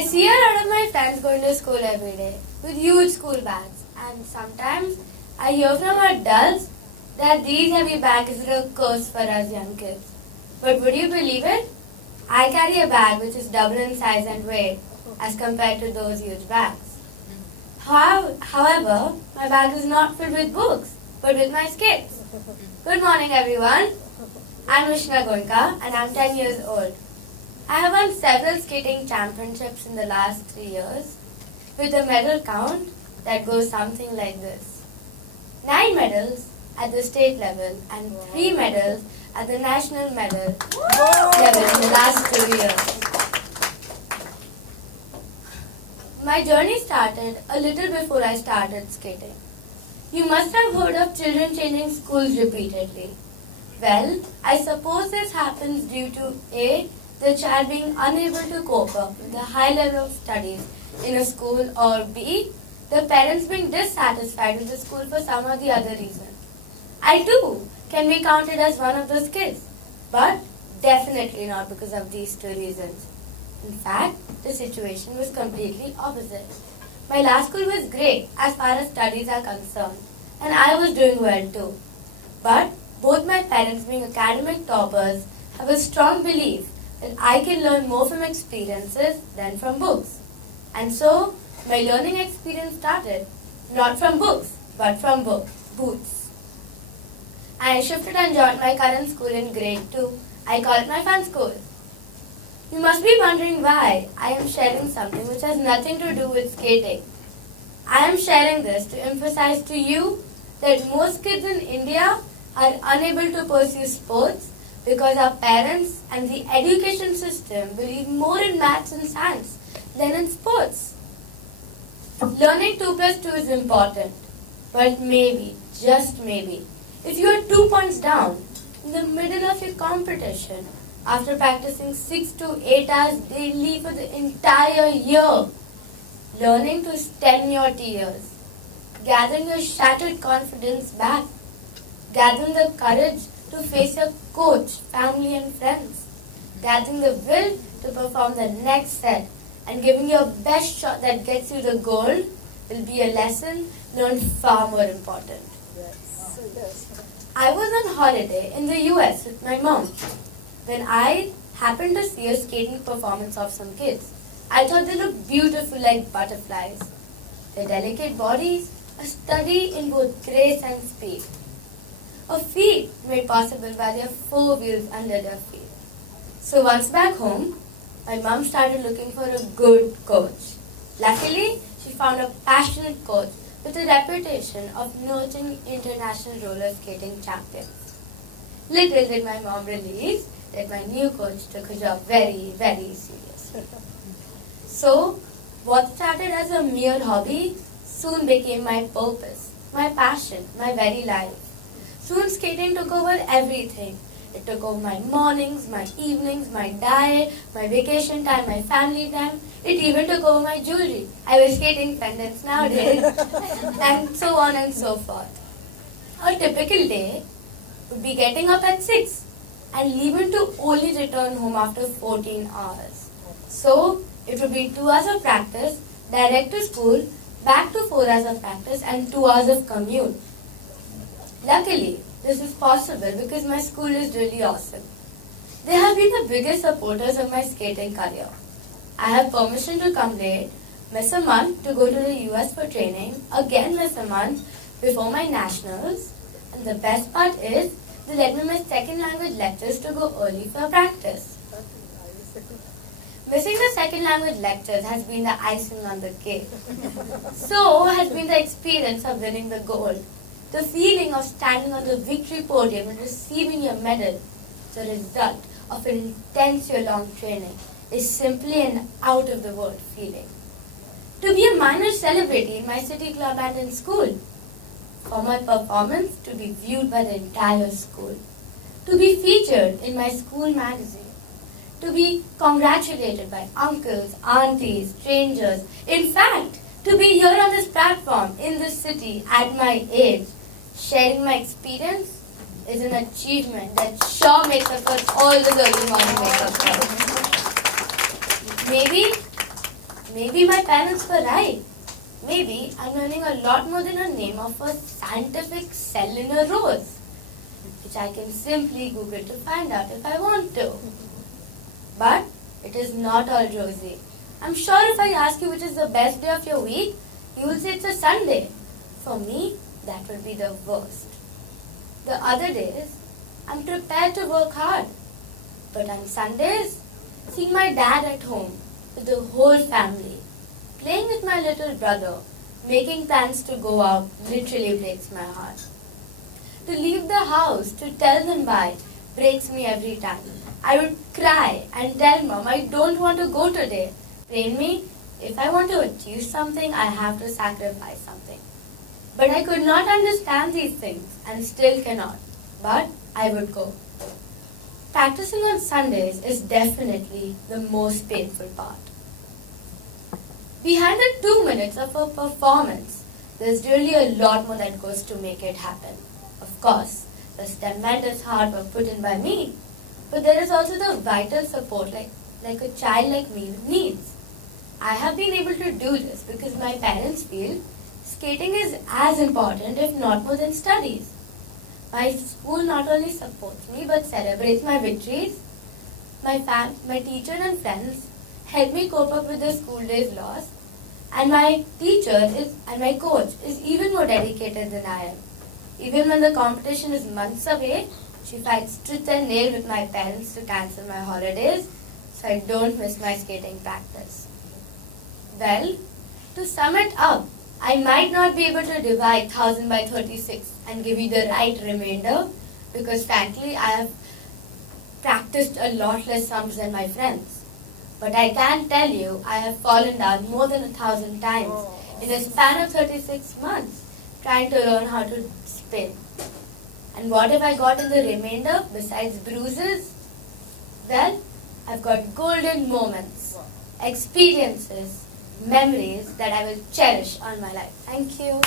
I see a lot of my friends going to school every day with huge school bags, and sometimes I hear from adults that these heavy bags are a curse for us young kids. But would you believe it? I carry a bag which is double in size and weight as compared to those huge bags. However, my bag is not filled with books, but with my skates. Good morning, everyone. I'm Vishna Goenka, and I'm 10 years old. I have won several skating championships in the last 3 years with a medal count that goes something like this. 9 medals at the state level and 3 medals at the national medal level in the last 2 years. My journey started a little before I started skating. You must have heard of children changing schools repeatedly. Well, I suppose this happens due to A, the child being unable to cope up with the high level of studies in a school, or B, the parents being dissatisfied with the school for some or the other reason. I too can be counted as one of those kids, but definitely not because of these two reasons. In fact, the situation was completely opposite. My last school was great as far as studies are concerned, and I was doing well too. But both my parents being academic toppers have a strong belief that I can learn more from experiences than from books. And so, my learning experience started not from books, but from boots. I shifted and joined my current school in grade 2. I call it my fun school. You must be wondering why I am sharing something which has nothing to do with skating. I am sharing this to emphasize to you that most kids in India are unable to pursue sports because our parents and the education system believe more in maths and science than in sports. Learning 2 plus 2 is important, but maybe, just maybe, if you are 2 points down in the middle of your competition after practicing 6 to 8 hours daily for the entire year, learning to stem your tears, gathering your shattered confidence back, gathering the courage to face your coach, family and friends, gathering the will to perform the next set and giving your best shot that gets you the gold will be a lesson learned far more important. I was on holiday in the US with my mom when I happened to see a skating performance of some kids. I thought they looked beautiful like butterflies. Their delicate bodies, a study in both grace and speed. A feat made possible by their 4 wheels under their feet. So once back home, my mom started looking for a good coach. Luckily, she found a passionate coach with a reputation of nurturing international roller skating champions. Little did my mom realize that my new coach took her job very, very seriously. So, what started as a mere hobby soon became my purpose, my passion, my very life. Soon skating took over everything. It took over my mornings, my evenings, my diet, my vacation time, my family time. It even took over my jewelry. I wear skating pendants nowadays, and so on and so forth. A typical day would be getting up at 6 and leaving to only return home after 14 hours. So, it would be 2 hours of practice, direct to school, back to 4 hours of practice and 2 hours of commute. Luckily, this is possible because my school is really awesome. They have been the biggest supporters of my skating career. I have permission to come late, miss a month to go to the US for training, again miss a month before my nationals, and the best part is they let me miss second language lectures to go early for practice. Missing the second language lectures has been the icing on the cake. So has been the experience of winning the gold. The feeling of standing on the victory podium and receiving your medal, the result of an intense year-long training, is simply an out-of-the-world feeling. To be a minor celebrity in my city club and in school, for my performance to be viewed by the entire school, to be featured in my school magazine, to be congratulated by uncles, aunties, strangers, in fact, to be here on this platform in this city at my age, sharing my experience is an achievement that sure makes up for all the early morning wake-up calls. Maybe maybe my parents were right. Maybe I'm learning a lot more than a name of a scientific cell in a rose, which I can simply Google to find out if I want to. But it is not all rosy. I'm sure if I ask you which is the best day of your week, you will say it's a Sunday. For me, that would be the worst. The other days, I'm prepared to work hard. But on Sundays, seeing my dad at home with the whole family, playing with my little brother, making plans to go out literally breaks my heart. To leave the house, to tell them bye, breaks me every time. I would cry and tell Mom I don't want to go today. Plain me, if I want to achieve something, I have to sacrifice something. But I could not understand these things and still cannot. But I would go. Practicing on Sundays is definitely the most painful part. Behind the 2 minutes of a performance, there's really a lot more that goes to make it happen. Of course, there's tremendous hard work put in by me, but there is also the vital support like a child like me needs. I have been able to do this because my parents feel skating is as important, if not more, than studies. My school not only supports me but celebrates my victories. My teacher and friends help me cope up with the school day's loss, and my my coach is even more dedicated than I am. Even when the competition is months away, she fights tooth and nail with my parents to cancel my holidays so I don't miss my skating practice. Well, to sum it up, I might not be able to divide 1000 by 36 and give you the right remainder because frankly I have practiced a lot less sums than my friends. But I can tell you I have fallen down more than 1,000 times in a span of 36 months trying to learn how to spin. And what have I got in the remainder besides bruises? Well, I've got golden moments, experiences, memories that I will cherish all my life. Thank you.